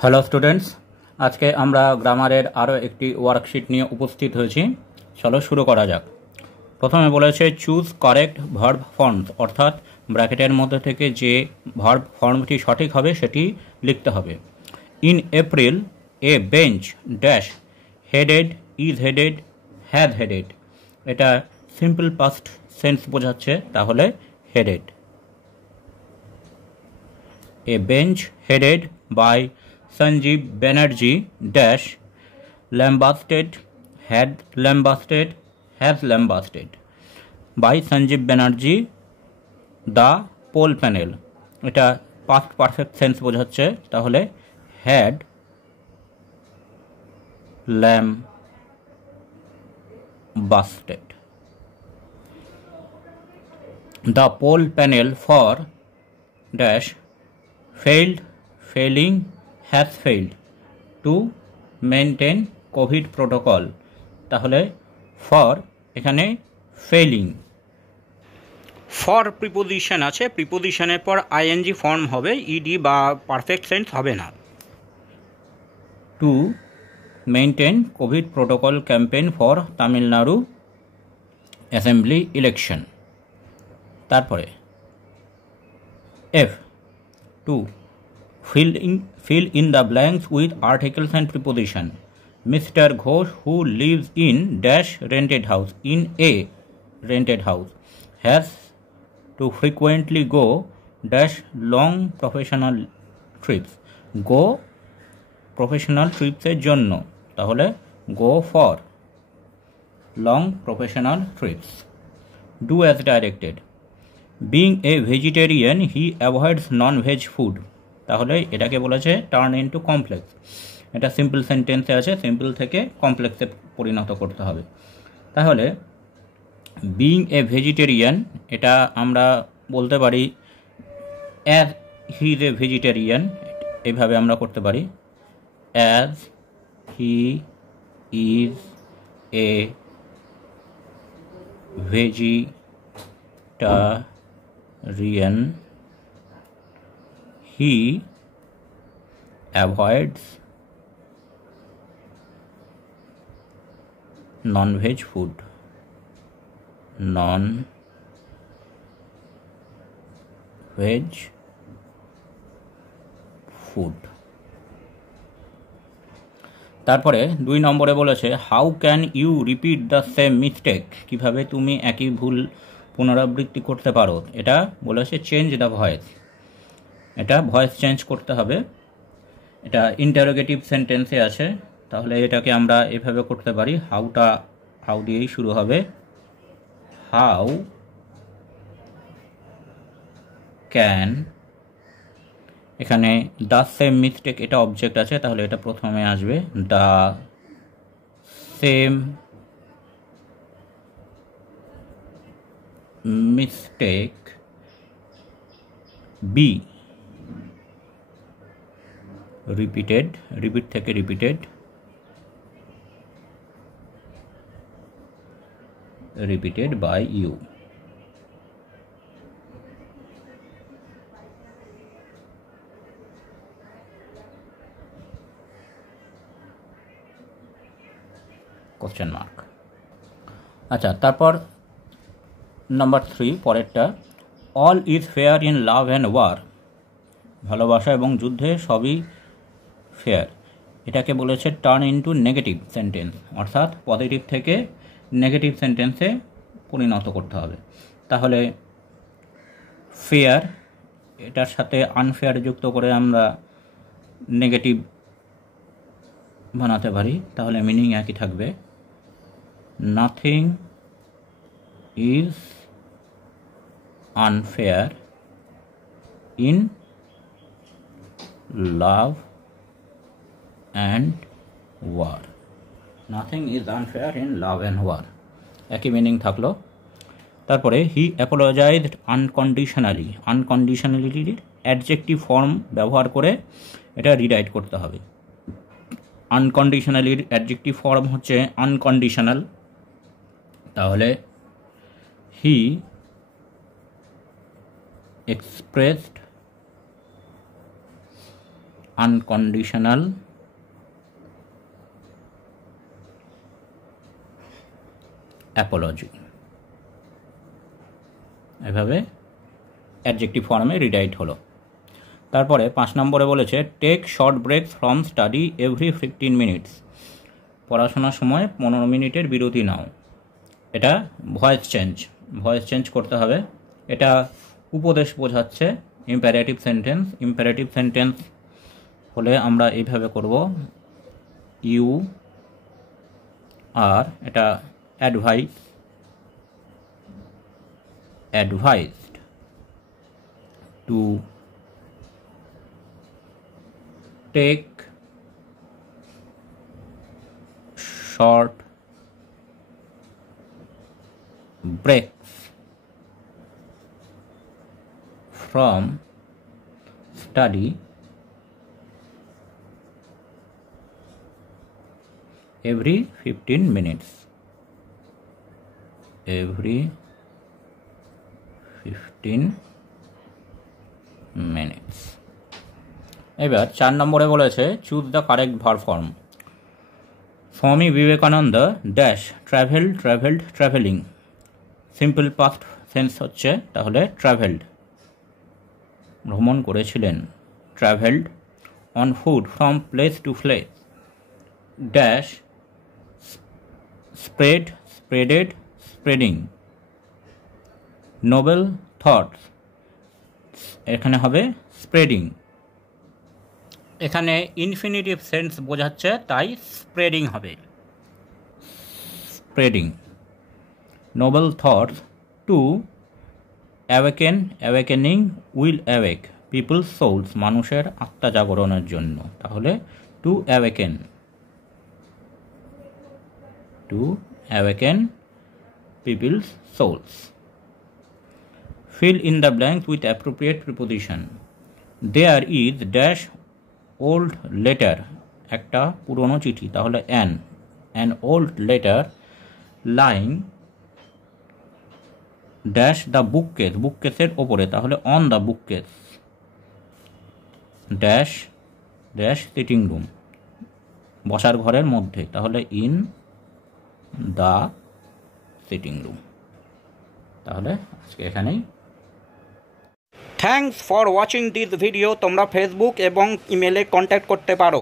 Hello students, আজকে আমরা গ্রামারের আরও একটি ওয়ার্কশিট নিয়ে উপস্থিত হয়েছি। চলো শুরু করা যাক। প্রথমে বলেছে চুজ কারেক্ট ভার্ব ফর্মস, অর্থাৎ ব্র্যাকেটের মধ্যে থেকে যে ভার্ব ফর্মটি সঠিক হবে সেটি লিখতে হবে। In April A bench dash headed, is headed, has headed. এটা সিম্পল পাস্ট সেন্স বোঝাচ্ছে, তাহলে headed. A bench headed by Sanjeev Banerjee dash lambasted, had lambasted, has lambasted by Sanjeev Banerjee the poll panel। এটা past perfect tense বোঝাচ্ছে, তাহলে had lambasted। The poll panel for dash failed, failing, has failed to maintain COVID protocol। তাহলে for এখানে failing. For preposition আছে, প্রিপোজিশনের পর ING form হবে, ED বা পারফেক্ট সেন্স হবে না। To maintain COVID protocol campaign for Tamil Nadu assembly election. তারপরে F two fill in the blanks with articles and preposition. Mr. Ghosh, who lives in dash rented house, in a rented house, has to frequently go dash long professional trips. Go professional trips এর জন্য, তাহলে go for long professional trips. Do as directed. Being a vegetarian, he avoids non-veg food। তাহলে এটাকে বলেছে turn into complex. এটা simple সেন্টেন্সে আছে, simple থেকে কমপ্লেক্সে পরিণত করতে হবে। তাহলে বিং এ ভেজিটেরিয়ান, এটা আমরা বলতে পারি as he is a vegetarian, এইভাবে আমরা করতে পারি। As he is a vegetarian, he avoids non-veg food, non-veg food। তারপরে 2 নম্বরে বলেছে how can you repeat the same mistake, কীভাবে তুমি একই ভুল পুনরাবৃত্তি করতে পারো। এটা বলেছে চেঞ্জ দ্য ভয়েস, এটা ভয়েস চেঞ্জ করতে হবে। এটা ইন্টারোগেটিভ সেন্টেন্সে আছে, তাহলে এটাকে আমরা এভাবে করতে পারি। হাউ দিয়েই শুরু হবে। হাউ ক্যান, এখানে দ্য সেম মিস্টেক, এটা অবজেক্ট আছে, তাহলে এটা প্রথমে আসবে। The same mistake be repeated, repeat থেকে repeated, repeated by you. Question mark. আচ্ছা, তারপর নাম্বার 3 পরেরটা, all is fair in love and war. ভালোবাসা এবং যুদ্ধে সবই ফেয়ার। এটাকে বলেছে টার্ন ইনটু নেগেটিভ সেন্টেন্স, অর্থাৎ পজিটিভ থেকে নেগেটিভ সেন্টেন্সে পরিণত করতে হবে। তাহলে ফেয়ার, এটার সাথে আনফেয়ার যুক্ত করে আমরা নেগেটিভ বানাতে পারি, তাহলে মিনিং একই থাকবে। Nothing is unfair in love and war. Nothing is unfair in love and war, একই মিনিং থাকলো। তারপরে হি অ্যাপোলজাইজড আনকন্ডিশনালি, আনকন্ডিশনালিটির অ্যাডজেক্টিভ ফর্ম ব্যবহার করে এটা রিরাইট করতে হবে। আনকন্ডিশনালির অ্যাডজেক্টিভ ফর্ম হচ্ছে আনকন্ডিশনাল, তাহলে হি এক্সপ্রেসড আনকন্ডিশনাল অ্যাপোলজি। এভাবে অ্যাডজেক্টিভ ফর্মে রিডাইট হলো। তারপরে 5 নম্বরে বলেছে take short breaks from study every 15 minutes. পড়াশোনার সময় 15 মিনিটের বিরতি নাও। এটা ভয়েস চেঞ্জ করতে হবে। এটা উপদেশ বোঝাচ্ছে। ইম্পারেটিভ সেন্টেন্স হলে আমরা এইভাবে করব, ইউ আর এটা advised to take short breaks from study every 15 minutes. Every 15 minutes. এবার 4 নম্বরে বলেছে choose the correct verb form. Swami Vivekananda dash travelling. Simple past sense হচ্ছে তাহলে ট্রাভেলড, ভ্রমণ করেছিলেন। Travelled on foot from place to place. Dash spreading. Noble thoughts, এখানে হবে spreading. এখানে ইনফিনিটিভ সেন্স বোঝাচ্ছে, তাই স্প্রেডিং হবে। Spreading. Noble thoughts to awakening will awake peoples souls, মানুষের আত্মা জাগরণের জন্য। তাহলে to awaken peoples souls. Fill in the blanks with appropriate preposition. There is dash old letter, একটা পুরনো চিঠি, তাহলে an old letter lying dash the বুককেসের ওপরে, তাহলে on the bookcase. Dash sitting room, বসার ঘরের মধ্যে, তাহলে ইন দ্য সিটিং রুম। তাহলে আজকে এখানেই। Thanks for watching this video. তোমরা ফেসবুক এবং ইমেলে কন্ট্যাক্ট করতে পারো।